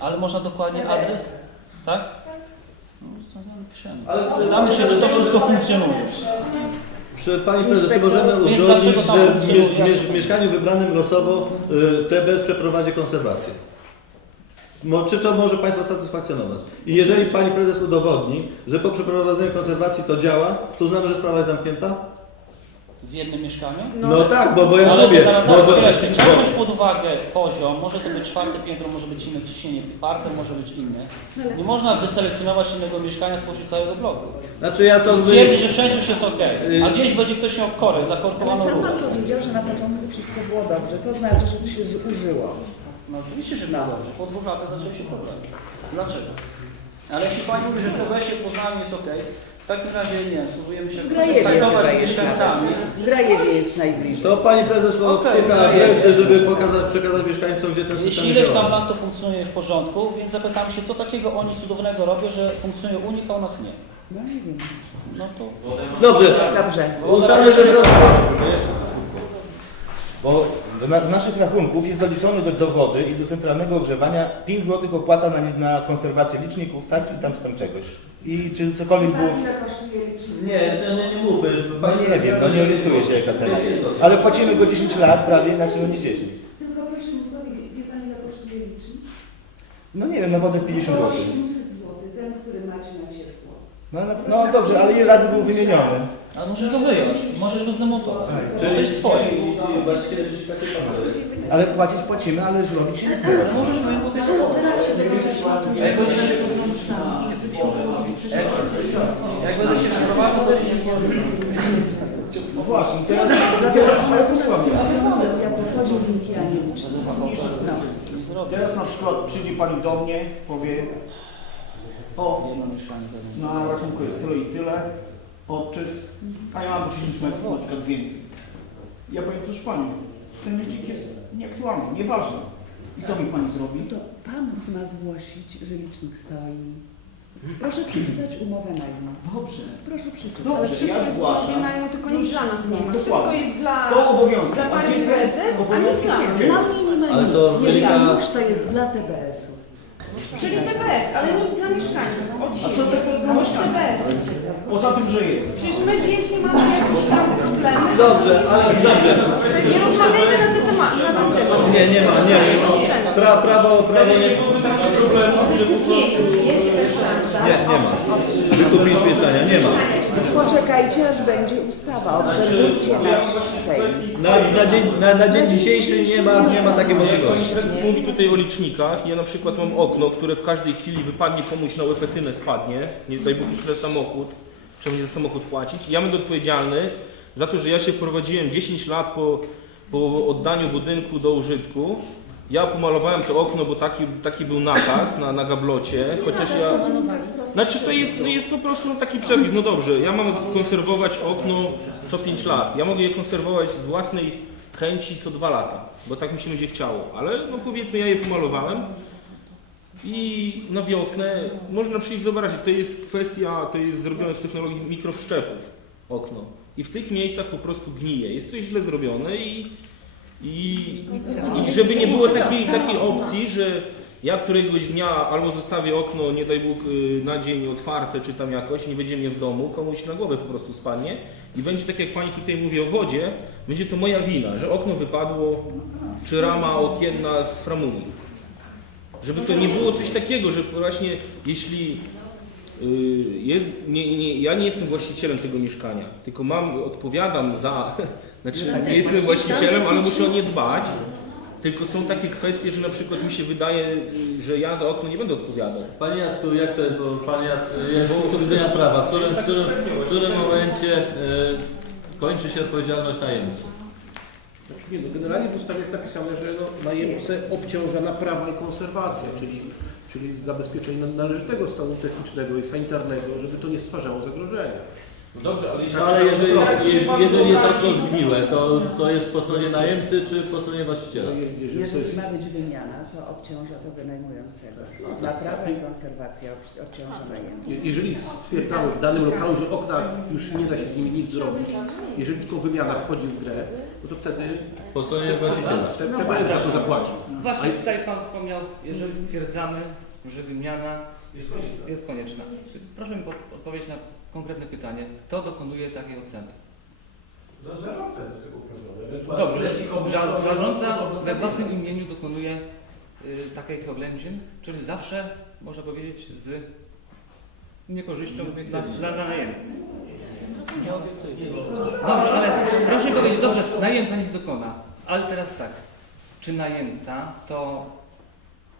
Ale można dokładnie adres? Tak? No. Ale Pytamy się, czy to wszystko funkcjonuje. Przy, Pani Prezes, czy możemy Więc uzgodnić, że w mieszkaniu wybranym losowo y, TBS przeprowadzi konserwację? Mo, czy to może Państwa satysfakcjonować? I jeżeli Pani Prezes udowodni, że po przeprowadzeniu konserwacji to działa, to uznamy, że sprawa jest zamknięta? W jednym mieszkaniu? No, tak, bo, bo ja Ale mówię, to zaraz, bo, zaraz bo, wyjaśnię. Trzeba wziąć pod uwagę poziom, może to być czwarte piętro, może być inne ciśnienie, parter może być inne. Nie można wyselekcjonować innego mieszkania spośród całego bloku. znaczy ja to... Stwierdzić, że wszędzie już jest ok, Y- a gdzieś będzie ktoś miał korek, Ale zakorkowaną sam rurę. Pan powiedział, że na początku wszystko było dobrze. To znaczy, że to się zużyło. No oczywiście, że było dobrze. Po dwóch latach zaczęły się problemy. Dlaczego? Ale jeśli Pani mówi, że w TBS-ie Poznaniu jest ok, w takim razie nie, spróbujemy się W Grajewie kontaktować z jest mieszkańcami. nawet. W Grajewie jest najbliżej. To Pani Prezes Okej, okay, no adresy, żeby pokazać, przekazać mieszkańcom, gdzie ten system Jeśli ileś tam działa. lat to funkcjonuje w porządku, więc zapytam się, co takiego oni cudownego robią, że funkcjonuje u nich, a u nas nie. No nie wiem. No to Dobrze, Dobrze. ustalmy, że... Bo do na, naszych rachunków jest doliczony do, do wody i do centralnego ogrzewania 5 zł opłata na, na konserwację liczników, tak? Czy tam, czy tam czegoś. I czy cokolwiek było... Nie, nie, nie, nie mówmy. No nie wiem, no nie orientuję się jaka cena. Ale płacimy go 10 lat prawie, znaczy no nie 10. Tylko proszę mi powiedzieć, wie Pani ile kosztuje licznik? No nie wiem, na wodę jest 50 Około zł. 700 zł, ten, który macie na ciepło. No, no, no dobrze, ale ile razy był wymieniony? ale możesz go wyjąć, możesz go zdemontować. To jest twoje. Ale płacić płacimy, ale już robić się nie chce. Ale możesz wyjąć, bo to. Teraz się dowiedzieliśmy o tym, że Jak będziesz się, się jak będę się przeprowadzał, to będzie się No właśnie, teraz, teraz ale. Ja podchodzę linki, a nie liczę. nie zrobię. Teraz na przykład przyjdzie Pani do mnie, powie o, Jedno mieszkanie wezmę. na rachunku jest tyle i tyle, odczyt, a ja mam po 10 metrów na przykład więcej. Ja powiem, proszę Pani, ten licznik jest nieaktualny, nieważny. I co mi Pani zrobi? To Pan ma zgłosić, że licznik stoi. Proszę przeczytać umowę najmu. Dobrze, Proszę przeczytać. dobrze, ja zgłaszam. Mają tylko nic dla nas nie ma. Wszystko Dokładnie. jest dla, Są obowiązki, dla a pani prezes, a nic obowiązki? dla nas. Dla mnie nie ma Ale nic. to Jeżeli wynika- już to jest dla TBS-u. Czyli TBS, ale nic dla mieszkańców. Od A siebie. co TBS dla Od mieszkańców? Poza tym, że jest. Przecież my wiecznie mamy jakieś tam problemy. Dobrze, ale dobrze. Nie rozmawiajmy na ten temat. Na ten temat. Nie, nie ma, nie ma. Pra, prawo, prawo nie... Nie, jest jakaś szansa. Nie, nie ma. Wykupić mieszkania, nie ma. Poczekajcie, aż będzie ustawa. Obserwujcie nasz Sejm. Na, na, dzień, na, na dzień dzisiejszy nie ma, nie ma takiej możliwości. Prezes mówi tutaj o licznikach. Ja na przykład mam okno, które w każdej chwili wypadnie komuś na łepetynę, spadnie. Nie daj Bóg już na samochód. Trzeba będzie za samochód płacić. Ja będę odpowiedzialny za to, że ja się wprowadziłem 10 lat po, po oddaniu budynku do użytku. Ja pomalowałem to okno, bo taki, taki był nakaz na, na gablocie, chociaż ja... Znaczy to jest, to jest po prostu taki przepis, no dobrze, ja mam konserwować okno co 5 lat. Ja mogę je konserwować z własnej chęci co 2 lata, bo tak mi się będzie chciało. Ale no powiedzmy ja je pomalowałem i na wiosnę można przyjść zobaczyć, to jest kwestia, to jest zrobione w technologii mikrowszczepów okno. I w tych miejscach po prostu gnije. Jest coś źle zrobione i, i, i żeby nie było takiej, takiej opcji, że ja któregoś dnia albo zostawię okno, nie daj Bóg, y, na dzień otwarte, czy tam jakoś, nie będzie mnie w domu, komuś na głowę po prostu spadnie i będzie tak jak Pani tutaj mówi o wodzie, będzie to moja wina, że okno wypadło, czy rama okienna z framugii. Żeby to nie było coś takiego, że właśnie jeśli y, jest, nie, nie, ja nie jestem właścicielem tego mieszkania, tylko mam, odpowiadam za, znaczy nie jestem właścicielem, ale muszę o nie dbać. Tylko są takie kwestie, że na przykład mi się wydaje, y, że ja za okno nie będę odpowiadał. Panie Jacku, jak to jest, bo Panie Jacku, jak z punktu widzenia prawa, w którym, w którym, w którym momencie e, kończy się odpowiedzialność najemcy? Znaczy nie, no generalnie w ustawie jest napisane, że no, najemcę obciąża naprawa i konserwacja, czyli, czyli zabezpieczenie należytego stanu technicznego i sanitarnego, żeby to nie stwarzało zagrożenia. Dobrze, ale No, ale jeżeli, jeżeli, jeżeli jest okno zgniłe, to, to jest po stronie najemcy czy po stronie właściciela? No, je- jeżeli ma być wymiana, to obciąża to wynajmującego. Naprawa i konserwacja ob- obciąża najemcę. je- jeżeli stwierdzamy w danym lokalu, że okna już nie da się z nimi nic zrobić, jeżeli tylko wymiana wchodzi w grę, no to wtedy po stronie właściciela. Te, No te właśnie. za to zapłaci. Właśnie tutaj Pan wspomniał, jeżeli stwierdzamy, że wymiana jest konieczna. Proszę mi pod- odpowiedzieć na konkretne pytanie. Kto dokonuje takiej oceny? Dobrze, za- zarządca we własnym imieniu dokonuje y, takich oględzin, czyli zawsze, można powiedzieć, z niekorzyścią dla, dla, dla najemcy. Dobrze, ale proszę powiedzieć, dobrze, najemca niech dokona, ale teraz tak, czy najemca to,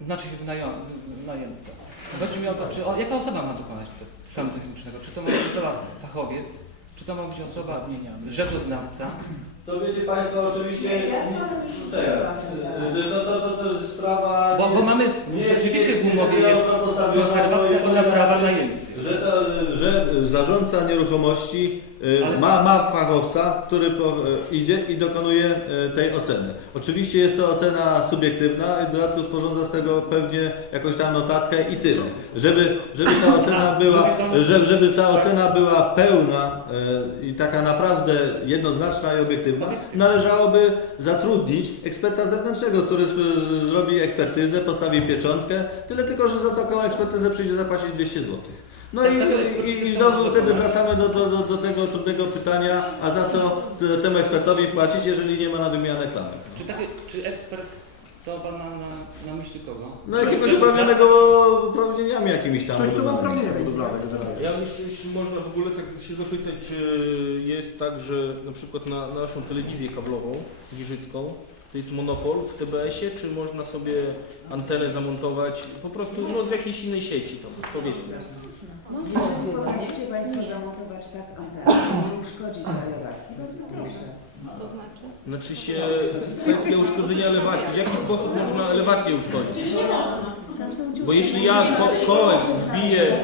znaczy się wynają- wy- najemca, chodzi mi o to, czy o, jaka osoba ma dokonać tego stanu technicznego, czy to ma być osoba fachowiec, czy to ma być osoba rzeczoznawca, To wiecie Państwo, oczywiście to, to, to, to jest sprawa... bo, bo mamy, nie rzeczywiście w umowie jest konserwacja znaczy, najemcy. Zarządca nieruchomości y, Ale- ma, ma fachowca, który po, y, idzie i dokonuje y, tej oceny. Oczywiście jest to ocena subiektywna i w dodatku sporządza z tego pewnie jakąś tam notatkę i tyle. Żeby, żeby ta ocena była, żeby, żeby ta ocena była pełna i taka naprawdę jednoznaczna i obiektywna, należałoby zatrudnić eksperta zewnętrznego, który zrobi ekspertyzę, postawi pieczątkę, tyle tylko, że za taką ekspertyzę przyjdzie zapłacić 200 zł. No i, i, i znowu wtedy wracamy do, do, do, do tego trudnego pytania, a za co temu ekspertowi płacić, jeżeli nie ma na wymianę klamek? Czy, taki, czy ekspert, to Pan ma na, na myśli kogo? No jakiegoś uprawnionego uprawnieniami jakimiś tam. Ktoś, kto ma uprawnienia budowlane generalnie. Ja jeszcze, jeśli można w ogóle tak się zapytać, czy jest tak, że na przykład na, na naszą telewizję kablową giżycką to jest monopol w TBS-ie, czy można sobie antenę zamontować po prostu no, z jakiejś innej sieci, to powiedzmy. Możecie Państwo zamontować tak antenę, żeby nie uszkodzić elewacji. Bardzo proszę. To znaczy? Znaczy się kwestia uszkodzenia elewacji. W jaki sposób można elewację uszkodzić? Każdą dziurę. Bo jeśli ja kołek wbiję...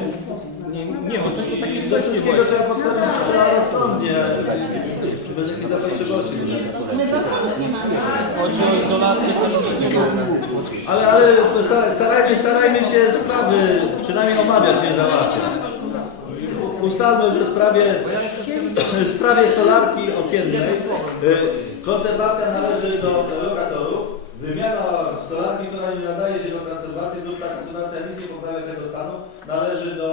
Nie, nie, bo to są takie Do kwestie wszystkiego trzeba podchodzić trzeba rozsądnie, bez jakiejś zapalczywości. Chodzi o izolację techniczną. Ale, ale sta- starajmy, starajmy się sprawy przynajmniej omawiać, nie załatwiać. Ustalmy, że w sprawie, w sprawie stolarki okiennej y, konserwacja należy do lokatorów. Wymiana stolarki, która nie nadaje się do konserwacji lub ta konserwacja nic nie poprawia tego stanu, należy do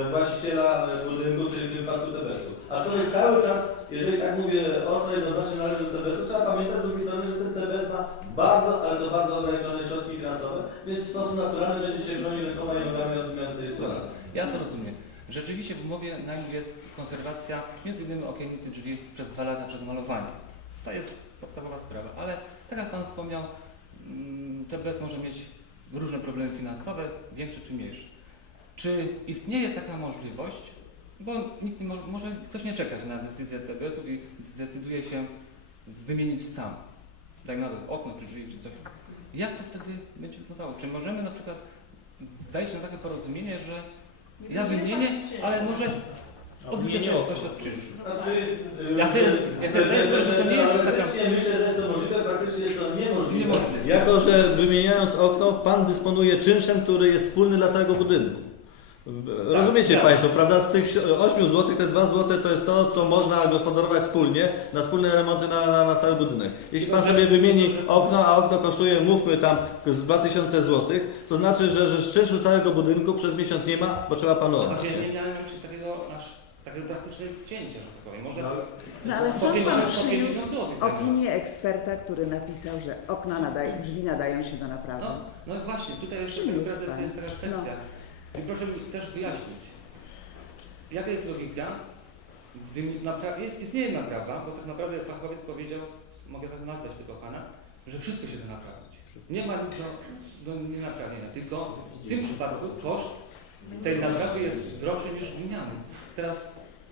y, właściciela y, budynku, czyli w tym przypadku TBS-u. Aczkolwiek cały czas, jeżeli tak mówię ostro jednoznacznie należy do TBS-u, trzeba pamiętać z drugiej strony, że ten TBS ma bardzo, ale to bardzo ograniczone środki finansowe, więc w sposób naturalny będzie się bronił rękoma i nogami od stolarki. Ja to rozumiem. Rzeczywiście w umowie najmu jest konserwacja między innymi okiennicy drzwi przez dwa lata przez malowanie. To jest podstawowa sprawa, ale tak jak Pan wspomniał, mm, TBS może mieć różne problemy finansowe, większe czy mniejsze. Czy istnieje taka możliwość, bo nikt nie może, może ktoś nie czekać na decyzję TBS-ów i zdecyduje się wymienić sam, dajmy na to okno czy drzwi czy coś. Jak to wtedy będzie wyglądało? Czy możemy na przykład wejść na takie porozumienie, że ja wymienię, ale może odbiję Odmienię sobie coś od czynszu. Znaczy, Ja sobie- ja sobie zdaję sprawę, że to nie jest taka- Teoretycznie myślę, że jest to możliwe, praktycznie jest to niemożliwe. Niemożliwe. Jako, że wymieniając okno, Pan dysponuje czynszem, który jest wspólny dla całego budynku. Rozumiecie tak. Państwo, prawda? Z tych 8 zł, te 2 zł to jest to, co można gospodarować wspólnie na wspólne remonty na, na, na cały budynek. Jeśli Pan sobie wymieni okno, a okno kosztuje, mówmy tam, z 2000 zł, to znaczy, że, że czynszu całego budynku przez miesiąc nie ma, bo trzeba Panu oddać. Właśnie nie miałem jeszcze takiego aż takiego drastycznego cięcia, że tak powiem. Może No ale po sam 50 Pan przyniósł 50 złotych tego. opinię eksperta, który napisał, że okna nadają, drzwi nadają się do naprawy. No, no właśnie, tutaj jeszcze jest taka kwestia. I proszę mi też wyjaśnić, jaka jest logika, jest, istnieje naprawa, bo tak naprawdę fachowiec powiedział, mogę tak nazwać tego Pana, że wszystko się da naprawić. Nie ma nic do, do nienaprawienia, tylko w tym przypadku koszt tej naprawy jest droższy niż wymiany. Teraz,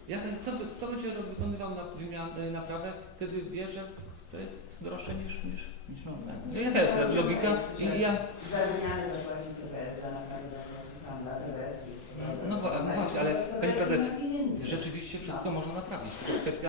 jak, kto, by- kto będzie wykonywał na, wymian, naprawę, wtedy wie, że to jest droższe niż, niż, niż no, Jaka jest logika? I ja, Za wymianę zapłaci TBS, za naprawę zapłaci Pan dla TBS. no, no właśnie, ale Panie Prezes, rzeczywiście wszystko można naprawić. Tylko kwestia